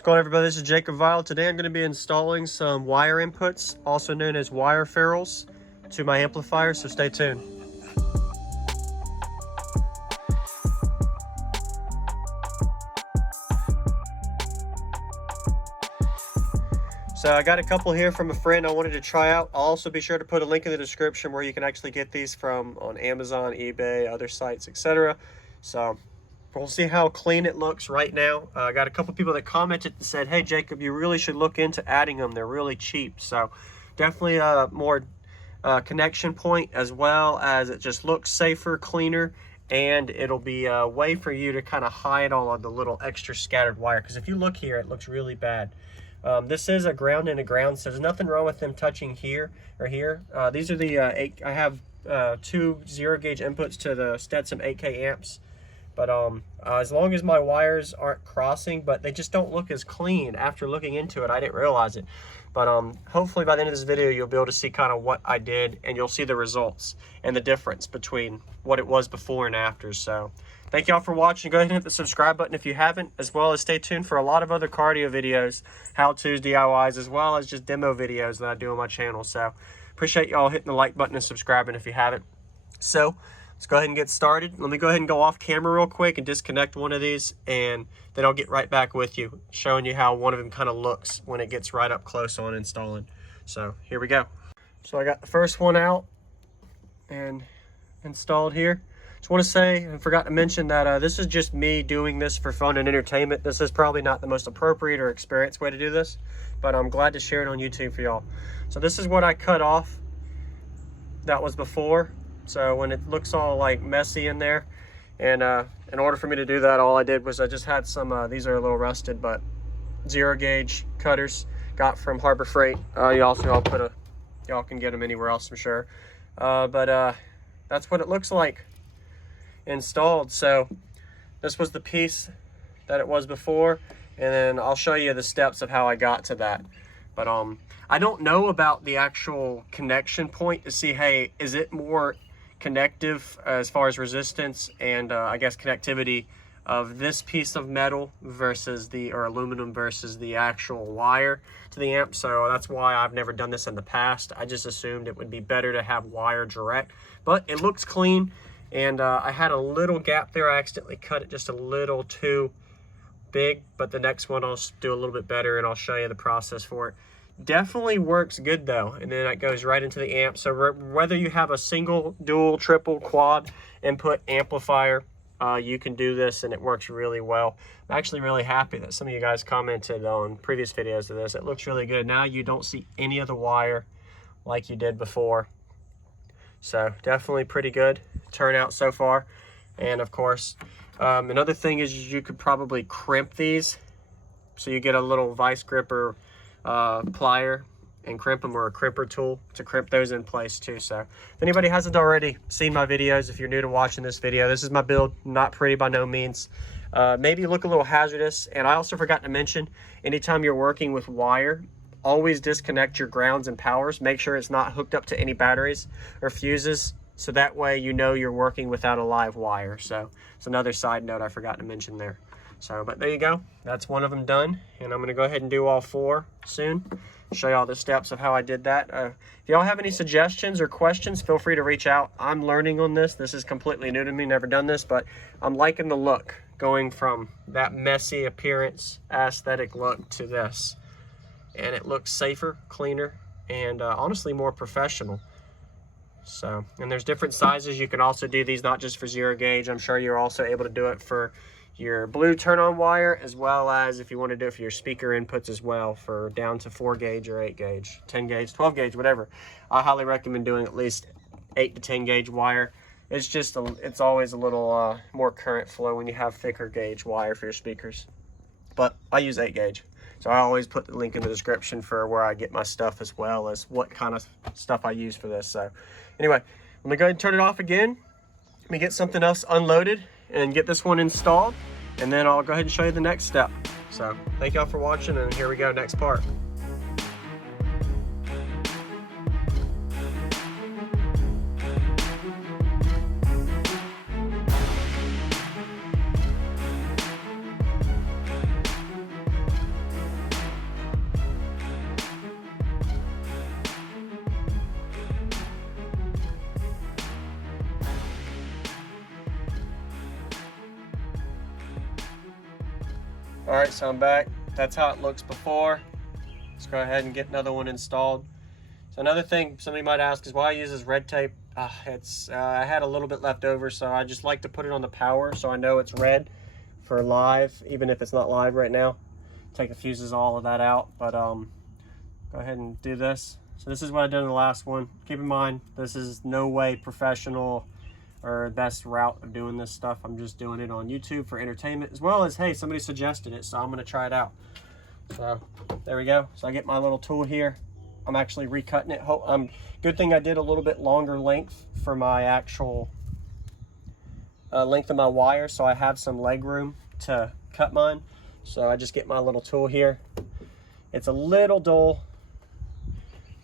What's going on, everybody? This is Jacob Vile. Today I'm going to be installing some wire inputs, also known as wire ferrules, to my amplifier, so stay tuned. So I got a couple here from a friend I wanted to try out. I'll also be sure to put a link in the description where you can actually get these from on Amazon, eBay, other sites, etc. So we'll see how clean it looks right now. I got a couple people that commented and said, hey Jacob, you really should look into adding them. They're really cheap. So definitely a more connection point, as well as it just looks safer, cleaner, and it'll be a way for you to kind of hide all of the little extra scattered wire. Because if you look here, it looks really bad. This is a ground and a ground, so there's nothing wrong with them touching here or here. These are the I have 2 0-gauge inputs to the Stetson 8K amps. But as long as my wires aren't crossing, but they just don't look as clean. After looking into it, I didn't realize it. But hopefully by the end of this video, you'll be able to see kind of what I did, and you'll see the results and the difference between what it was before and after. So thank y'all for watching. Go ahead and hit the subscribe button if you haven't, as well as stay tuned for a lot of other cardio videos, how-tos, DIYs, as well as just demo videos that I do on my channel. So appreciate y'all hitting the like button and subscribing if you haven't. So let's go ahead and get started. Let me go ahead and go off camera real quick and disconnect one of these, and then I'll get right back with you, showing you how one of them kind of looks when it gets right up close on installing. So here we go. So I got the first one out and installed here. Just want to say, I forgot to mention that this is just me doing this for fun and entertainment. This is probably not the most appropriate or experienced way to do this, but I'm glad to share it on YouTube for y'all. So this is what I cut off that was before. So when it looks all like messy in there, and in order for me to do that, all I did was I just had some, these are a little rusted, but 0-gauge cutters got from Harbor Freight. Y'all can get them anywhere else, I'm sure. But that's what it looks like installed. So this was the piece that it was before, and then I'll show you the steps of how I got to that. But I don't know about the actual connection point to see, hey, is it more connective as far as resistance and I guess connectivity of this piece of metal versus or aluminum versus the actual wire to the amp. So that's why I've never done this in the past. I just assumed it would be better to have wire direct, but it looks clean. And I had a little gap there. I accidentally cut it just a little too big, but the next one I'll do a little bit better, and I'll show you the process for it. Definitely works good though, and then it goes right into the amp. So whether you have a single, dual, triple, quad input amplifier, you can do this, and it works really well. I'm actually really happy that some of you guys commented on previous videos of this. It looks really good. Now you don't see any of the wire like you did before. So definitely pretty good turnout so far. And of course, another thing is you could probably crimp these. So you get a little vice gripper plier and crimp them, or a crimper tool to crimp those in place too. So if anybody hasn't already seen my videos, if you're new to watching this video, this is my build. Not pretty by no means. Maybe look a little hazardous. And I also forgot to mention, anytime you're working with wire, always disconnect your grounds and powers. Make sure it's not hooked up to any batteries or fuses, so that way you know you're working without a live wire. So it's another side note I forgot to mention there. So, but there you go. That's one of them done. And I'm going to go ahead and do all 4 soon. Show you all the steps of how I did that. If y'all have any suggestions or questions, feel free to reach out. I'm learning on this. This is completely new to me. Never done this, but I'm liking the look. Going from that messy appearance, aesthetic look to this. And it looks safer, cleaner, and honestly more professional. So, and there's different sizes. You can also do these not just for 0-gauge. I'm sure you're also able to do it for your blue turn-on wire, as well as if you want to do it for your speaker inputs as well, for down to 4-gauge or 8-gauge, 10-gauge, 12-gauge, whatever. I highly recommend doing at least 8 to 10-gauge wire. It's just it's always a little more current flow when you have thicker gauge wire for your speakers. But I use 8-gauge. So I always put the link in the description for where I get my stuff, as well as what kind of stuff I use for this. So anyway, let me go ahead and turn it off again. Let me get something else unloaded and get this one installed, and then I'll go ahead and show you the next step. So thank y'all for watching, and here we go, next part. All right, so I'm back. That's how it looks before. Let's go ahead and get another one installed. So another thing somebody might ask is why I use this red tape. I had a little bit left over, so I just like to put it on the power so I know it's red for live, even if it's not live right now. Take the fuses, all of that out, but go ahead and do this. So this is what I did in the last one. Keep in mind, this is no way professional or best route of doing this stuff. I'm just doing it on YouTube for entertainment, as well as, hey, somebody suggested it, so I'm gonna try it out. So there we go. So I get my little tool here. I'm actually recutting it. Good thing I did a little bit longer length for my actual length of my wire, so I have some leg room to cut mine. So I just get my little tool here. It's a little dull,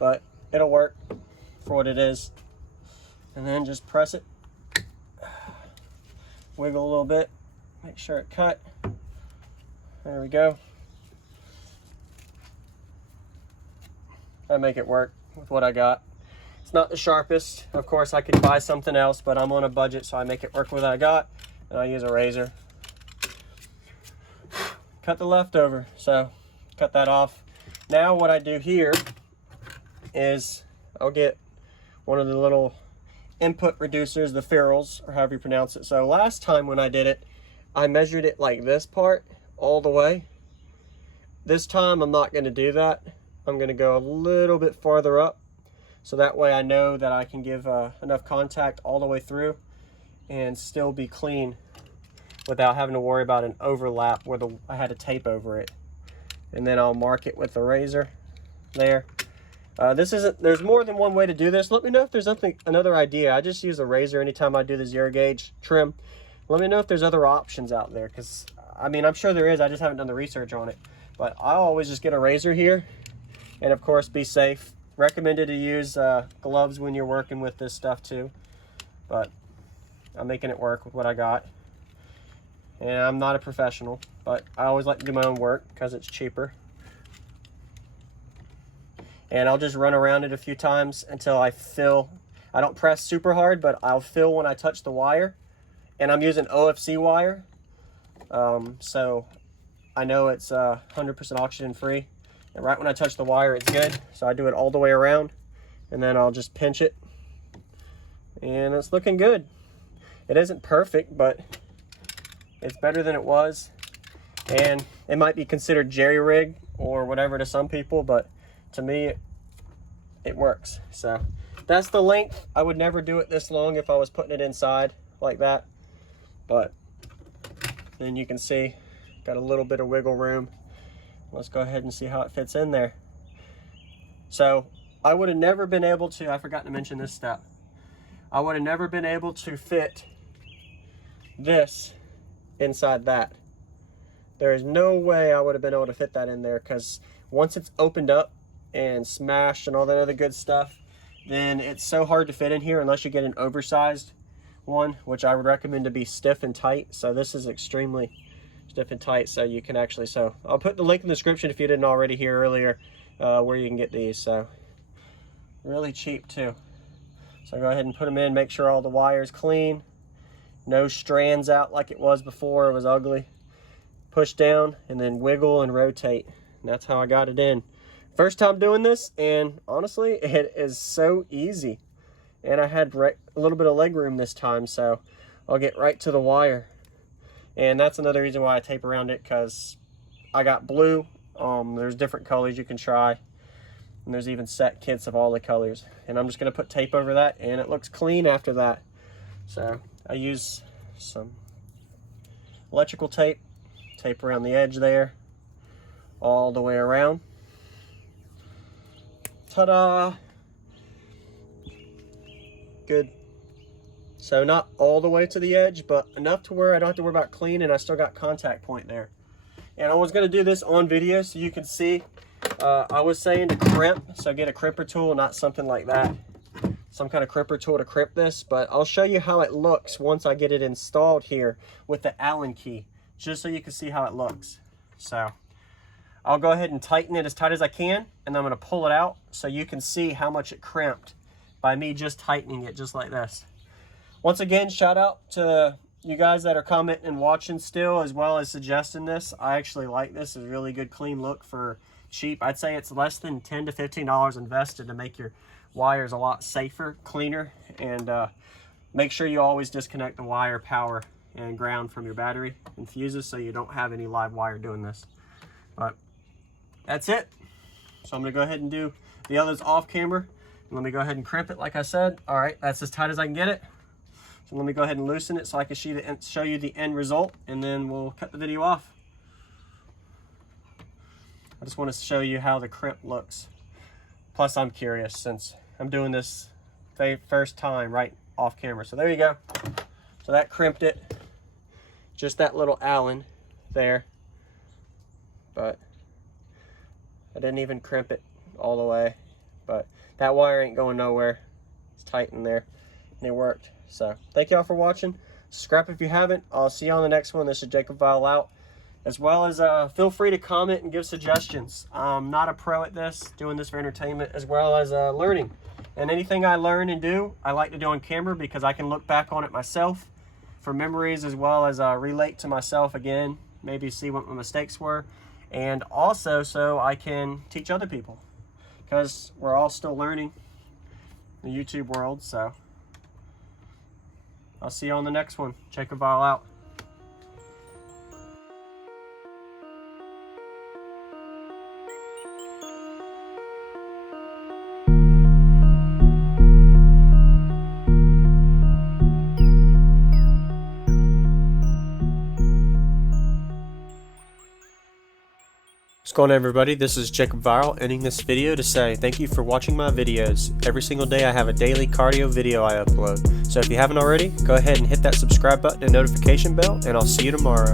but it'll work for what it is. And then just press it, wiggle a little bit, make sure it cut. There we go. I make it work with what I got. It's not the sharpest. Of course, I could buy something else, but I'm on a budget, so I make it work with what I got. And I use a razor. Cut the leftover, so cut that off. Now what I do here is I'll get one of the little input reducers, the ferrules, or however you pronounce it. So last time when I did it, I measured it like this part all the way. This time I'm not going to do that. I'm going to go a little bit farther up, so that way I know that I can give enough contact all the way through and still be clean without having to worry about an overlap where I had to tape over it. And then I'll mark it with the razor there. There's more than one way to do this. Let me know if there's another idea. I just use a razor anytime I do the 0 gauge trim. Let me know if there's other options out there, because I mean, I'm sure there is. I just haven't done the research on it. But I always just get a razor here, and of course be safe. Recommended to use gloves when you're working with this stuff too, but I'm making it work with what I got. And I'm not a professional, but I always like to do my own work because it's cheaper. And I'll just run around it a few times until I feel. I don't press super hard, but I'll feel when I touch the wire. And I'm using OFC wire, so I know it's 100% oxygen free. And right when I touch the wire, it's good. So I do it all the way around, and then I'll just pinch it, and it's looking good. It isn't perfect, but it's better than it was. And it might be considered jerry-rig or whatever to some people, but to me, it works. So that's the length. I would never do it this long if I was putting it inside like that, but then you can see, got a little bit of wiggle room. Let's go ahead and see how it fits in there. So I would have never been able to, I forgot to mention this step. I would have never been able to fit this inside that. There is no way I would have been able to fit that in there, because once it's opened up and smashed and all that other good stuff, then it's so hard to fit in here unless you get an oversized one, which I would recommend to be stiff and tight. So this is extremely stiff and tight, so you can actually, so I'll put the link in the description if you didn't already hear earlier, where you can get these. So really cheap too. So go ahead and put them in, make sure all the wires clean, no strands out like it was before. It was ugly. Push down and then wiggle and rotate, and that's how I got it in. First time doing this, and honestly it is so easy. And I had a little bit of leg room this time, so I'll get right to the wire. And that's another reason why I tape around it, because I got blue. There's different colors you can try, and there's even set kits of all the colors. And I'm just going to put tape over that, and it looks clean after that. So I use some electrical tape, tape around the edge there, all the way around. Ta-da! Good. So not all the way to the edge, but enough to where I don't have to worry about clean, and I still got contact point there. And I was going to do this on video so you can see. I was saying to crimp, so get a crimper tool, not something like that. Some kind of crimper tool to crimp this, but I'll show you how it looks once I get it installed here with the Allen key, just so you can see how it looks. So I'll go ahead and tighten it as tight as I can, and then I'm going to pull it out so you can see how much it crimped by me just tightening it just like this. Once again, shout out to you guys that are commenting and watching still, as well as suggesting this. I actually like this. It's a really good clean look for cheap. I'd say it's less than $10 to $15 invested to make your wires a lot safer, cleaner, and make sure you always disconnect the wire, power, and ground from your battery and fuses so you don't have any live wire doing this. But that's it. So I'm going to go ahead and do the others off camera. Let me go ahead and crimp it like I said. All right, that's as tight as I can get it. So let me go ahead and loosen it so I can show you the end result, and then we'll cut the video off. I just want to show you how the crimp looks. Plus I'm curious since I'm doing this first time right off camera. So there you go. So that crimped it. Just that little Allen there. But I didn't even crimp it all the way. But that wire ain't going nowhere. It's tight in there. And it worked. So thank y'all for watching. Subscribe if you haven't. I'll see you on the next one. This is Jacob Vile out. As well as feel free to comment and give suggestions. I'm not a pro at this, doing this for entertainment as well as learning. And anything I learn and do, I like to do on camera because I can look back on it myself for memories, as well as relate to myself again, maybe see what my mistakes were, and also so I can teach other people, because we're all still learning the YouTube world. So I'll see you on the next one. Jacob Vile out. What's going on, everybody? This is Jacob Vile, ending this video to say thank you for watching my videos. Every single day I have a daily cardio video I upload. So if you haven't already, go ahead and hit that subscribe button and notification bell, and I'll see you tomorrow.